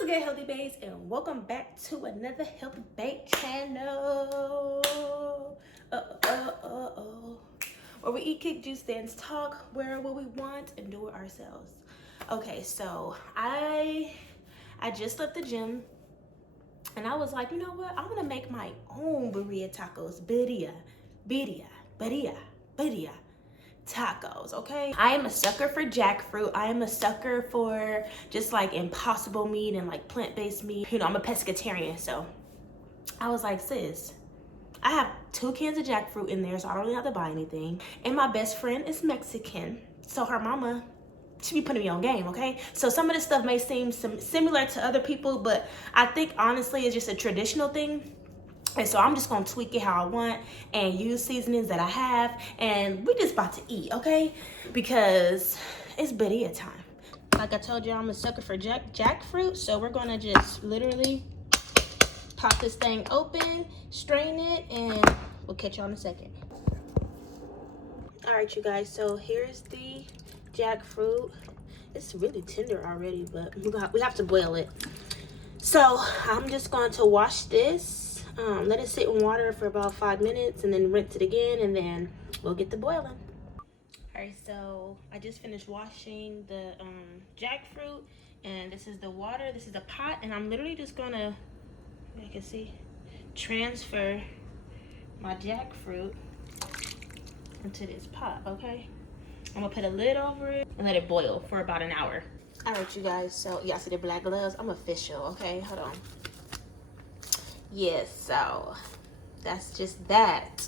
What's good, healthy babes, and welcome back to another healthy babe channel. Where we eat, kick, juice, dance, talk, wear what we want, and do it ourselves. Okay, so I just left the gym, and I was like, you know what? I'm gonna make my own birria tacos. Birria tacos. Okay, I am a sucker for jackfruit. I am a sucker for just like impossible meat and like plant-based meat. You know, I'm a pescatarian, so I was like, sis, I have 2 cans of jackfruit in there, so I don't really have to buy anything. And my best friend is Mexican, so her mama, she be putting me on game. Okay, so some of this stuff may seem similar to other people, but I think honestly it's just a traditional thing. And so I'm just gonna tweak it how I want and use seasonings that I have, and we just about to eat, okay? Because it's birria time. Like I told you, I'm a sucker for jackfruit, so we're gonna just literally pop this thing open, strain it, and we'll catch y'all in a second. All right, you guys, so here's the jackfruit. It's really tender already, but we have to boil it. So I'm just going to wash this. Let it sit in water for about 5 minutes and then rinse it again, and then we'll get to boiling. All right, so I just finished washing the jackfruit, and this is the water, this is the pot, and I'm literally just gonna, you can see, transfer my jackfruit into this pot. Okay, I'm gonna put a lid over it and let it boil for about an hour. All right, you guys, so y'all see the black gloves? I'm official. Okay, hold on. Yes, so that's just that.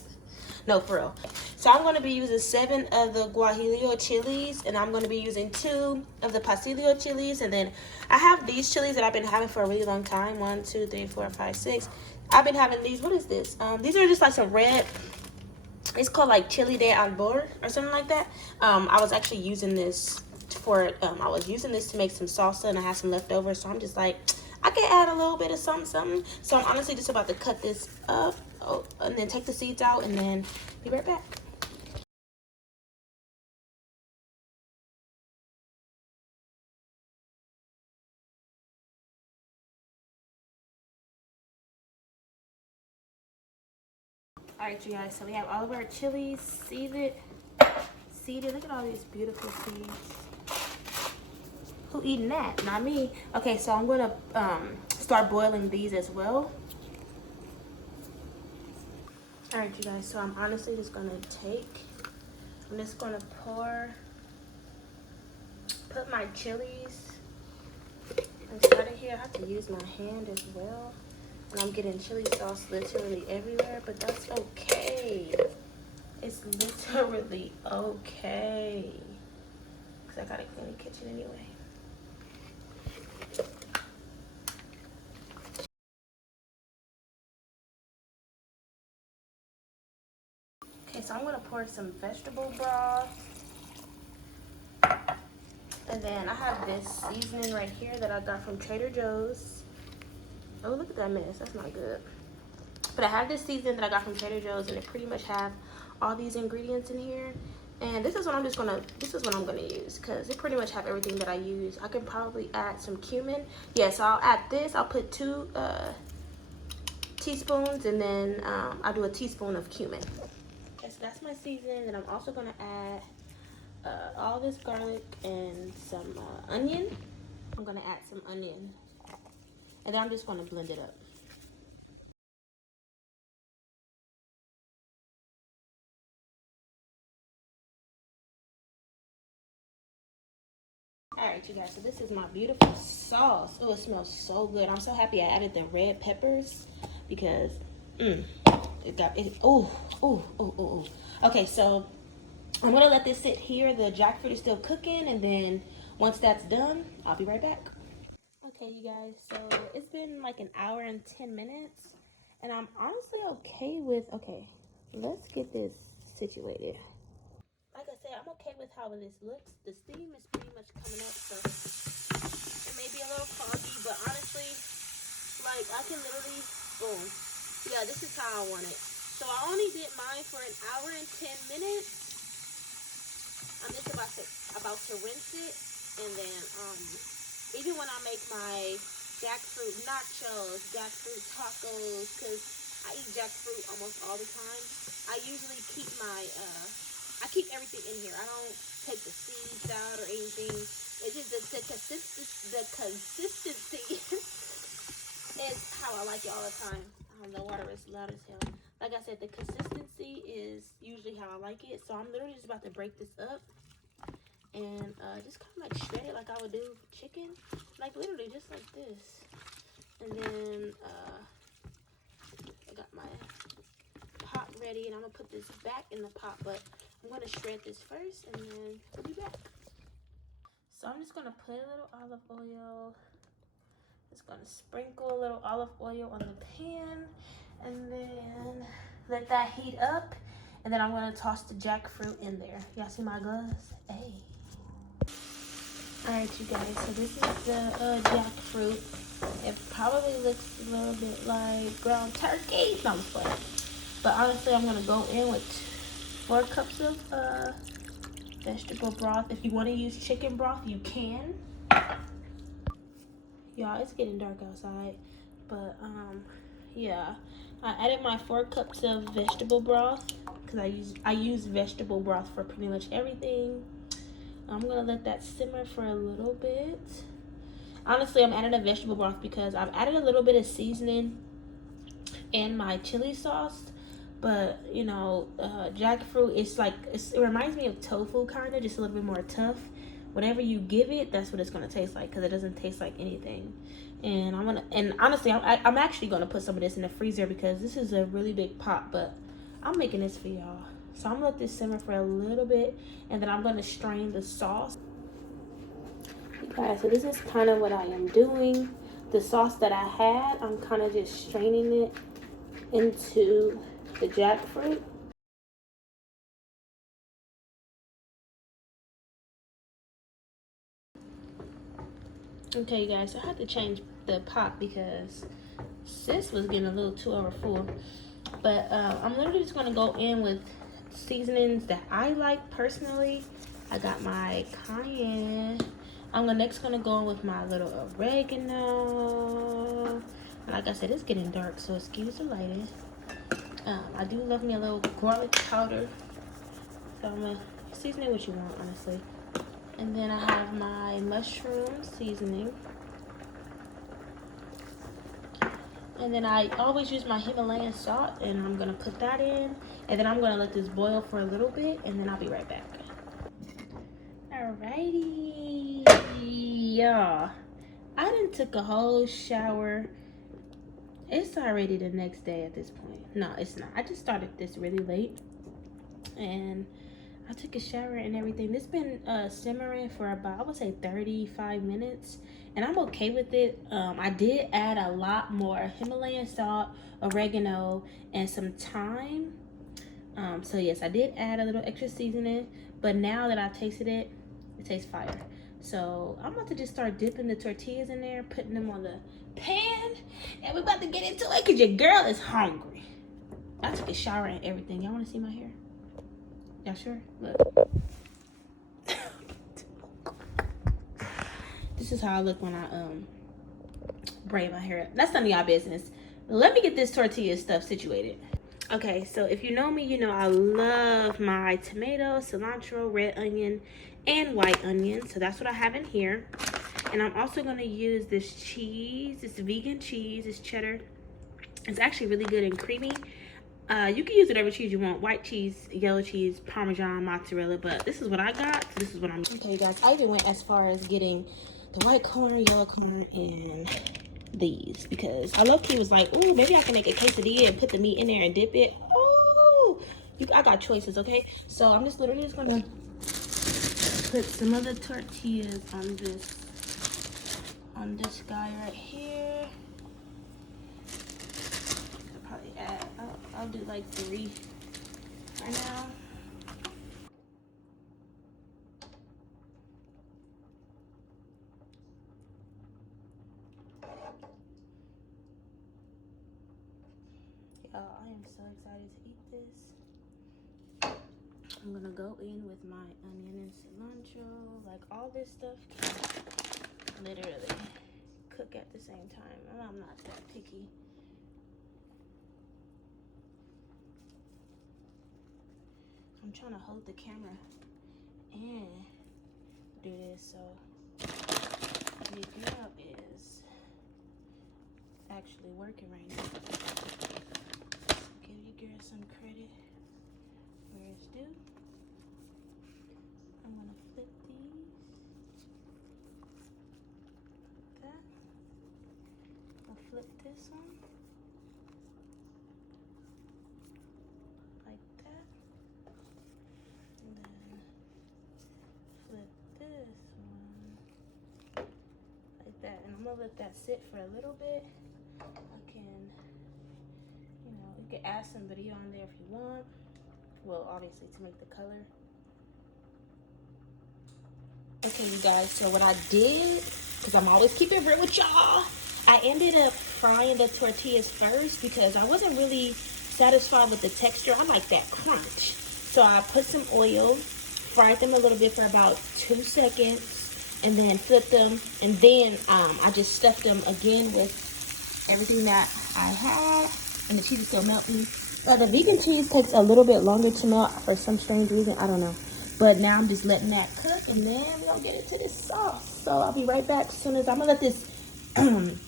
No, for real. So I'm going to be using 7 of the guajillo chilies, and I'm going to be using 2 of the pasilla chilies, and then I have these chilies that I've been having for a really long time. 1, 2, 3, 4, 5, 6. I've been having these. What is this? These are just like some red. It's called like chili de albor or something like that. I was actually using this for I was using this to make some salsa, and I had some leftovers, so I'm just like, I can add a little bit of something. So I'm honestly just about to cut this up, and then take the seeds out, and then be right back. All right, you guys, so we have all of our chilies seeded. Look at all these beautiful seeds. Who eating that? Not me. Okay, so I'm gonna start boiling these as well. All right, you guys, so I'm honestly just gonna I'm just gonna put my chilies inside of here. I have to use my hand as well. And I'm getting chili sauce literally everywhere, but that's okay. It's literally okay. Because I gotta clean the kitchen anyway. Okay, so I'm gonna pour some vegetable broth. And then I have this seasoning right here that I got from Trader Joe's. Oh, look at that mess. That's not good. But I have this seasoning that I got from Trader Joe's, and it pretty much have all these ingredients in here. And this is what I'm gonna use, because it pretty much have everything that I use. I can probably add some cumin. Yeah, so I'll add this. I'll put 2 teaspoons, and then I'll do a teaspoon of cumin. Okay, so that's my seasoning. And I'm also gonna add all this garlic and some onion. I'm gonna add some onion, and then I'm just gonna blend it up. All right, you guys, so this is my beautiful sauce. Oh, it smells so good. I'm so happy I added the red peppers, because it got it. Oh. Okay, so I'm gonna let this sit here. The jackfruit is still cooking, and then once that's done, I'll be right back. Okay, you guys, so it's been like an hour and 10 minutes, and I'm honestly okay with, okay, let's get this situated. Like I said, I'm okay with how this looks. The steam is pretty much coming up, so it may be a little foggy, but honestly, like, I can literally, boom. Yeah, this is how I want it. So I only did mine for an hour and 10 minutes. I'm just about to rinse it, and then even when I make my jackfruit nachos, jackfruit tacos, because I eat jackfruit almost all the time. I usually keep my, I keep everything in here. I don't take the seeds out or anything. It's just the consistency is how I like it all the time. The water is loud as hell. Like I said, the consistency is usually how I like it. So I'm literally just about to break this up and just kind of like shred it like I would do chicken, like literally just like this. And then I got my pot ready, and I'm gonna put this back in the pot, but I'm gonna shred this first and then we'll be back. So I'm just gonna put a little olive oil, just gonna sprinkle a little olive oil on the pan and then let that heat up, and then I'm gonna toss the jackfruit in there. Y'all see my gloves? Hey. Alright, you guys, so this is the jackfruit. It probably looks a little bit like ground turkey. No, I'm just playing. But honestly, I'm gonna go in with 4 cups of vegetable broth. If you want to use chicken broth, you can. Y'all, it's getting dark outside, but yeah, I added my 4 cups of vegetable broth because I use vegetable broth for pretty much everything. I'm gonna let that simmer for a little bit. Honestly, I'm adding a vegetable broth because I've added a little bit of seasoning and my chili sauce, but you know, jackfruit, it reminds me of tofu, kind of, just a little bit more tough. Whatever you give it, that's what it's gonna taste like, because it doesn't taste like anything. And honestly, I'm actually gonna put some of this in the freezer because this is a really big pot, but I'm making this for y'all. So I'm gonna let this simmer for a little bit, and then I'm gonna strain the sauce. Okay, so this is kind of what I am doing. The sauce that I had, I'm kind of just straining it into the jackfruit. Okay, you guys, so I had to change the pot because sis was getting a little too over full. But I'm literally just gonna go in with seasonings that I like personally. I got my cayenne. I'm next gonna go in with my little oregano. And like I said, it's getting dark, so excuse the lighting. I do love me a little garlic powder. So I'm gonna season it what you want, honestly. And then I have my mushroom seasoning. And then I always use my Himalayan salt, and I'm gonna put that in. And then I'm gonna let this boil for a little bit, and then I'll be right back. Alrighty, y'all. I done took a whole shower. It's already the next day at this point. No, it's not. I just started this really late, and I took a shower and everything. This been simmering for about, I would say 35 minutes, and I'm okay with it. I did add a lot more Himalayan salt, oregano, and some thyme. So yes, I did add a little extra seasoning, but now that I've tasted it, it tastes fire. So I'm about to just start dipping the tortillas in there, putting them on the pan, and we're about to get into it because your girl is hungry. I took a shower and everything. Y'all want to see my hair? Y'all sure? Look. This is how I look when I braid my hair up. That's none of y'all business. Let me get this tortilla stuff situated. Okay, so if you know me, you know I love my tomato, cilantro, red onion, and white onion. So that's what I have in here. And I'm also gonna use this cheese, this vegan cheese, this cheddar. It's actually really good and creamy. You can use whatever cheese you want, white cheese, yellow cheese, Parmesan, mozzarella, but this is what I got, so this is what I'm. Okay guys, I even went as far as getting the white corn, yellow corn, and these, because I low-key was like, oh, maybe I can make a quesadilla and put the meat in there and dip it. Oh, I got choices, okay? So I'm just literally just gonna put some of the tortillas on this guy right here. I'll probably add, I'll do like 3 right now. I am so excited to eat this. I'm gonna go in with my onion and cilantro. Like, all this stuff can literally cook at the same time. I'm not that picky. I'm trying to hold the camera and do this, so the girl is actually working right now. So give your girl some credit where it's due. I'm gonna flip these like that. I'll flip this one like that, and then flip this one like that. And I'm gonna let that sit for a little bit. I can, you know, you can add some Birria on there if you want. Well, obviously to make the color. Okay, you guys, so what I did, because I'm always keeping it real with y'all, I ended up frying the tortillas first because I wasn't really satisfied with the texture. I like that crunch. So I put some oil, fried them a little bit for about 2 seconds, and then flipped them. And then I just stuffed them again with everything that I had, and the cheese is still melting. The vegan cheese takes a little bit longer to melt for some strange reason. I don't know. But now I'm just letting that cook, and then we're gonna get into this sauce. So I'll be right back as soon as I'm gonna let this I'm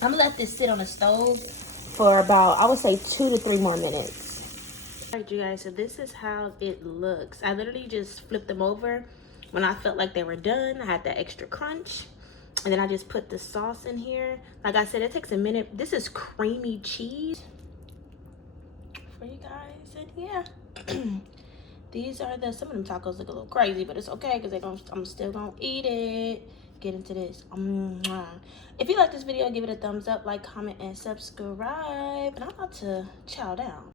gonna let this sit on the stove for about, I would say, 2 to 3 more minutes. All right, you guys, so this is how it looks. I literally just flipped them over when I felt like they were done. I had that extra crunch, and then I just put the sauce in here. Like I said, it takes a minute. This is creamy cheese for you guys, and yeah. These are some of them tacos look a little crazy, but it's okay because I'm still gonna eat it. Get into this. If you like this video, give it a thumbs up, like, comment, and subscribe. And I'm about to chow down.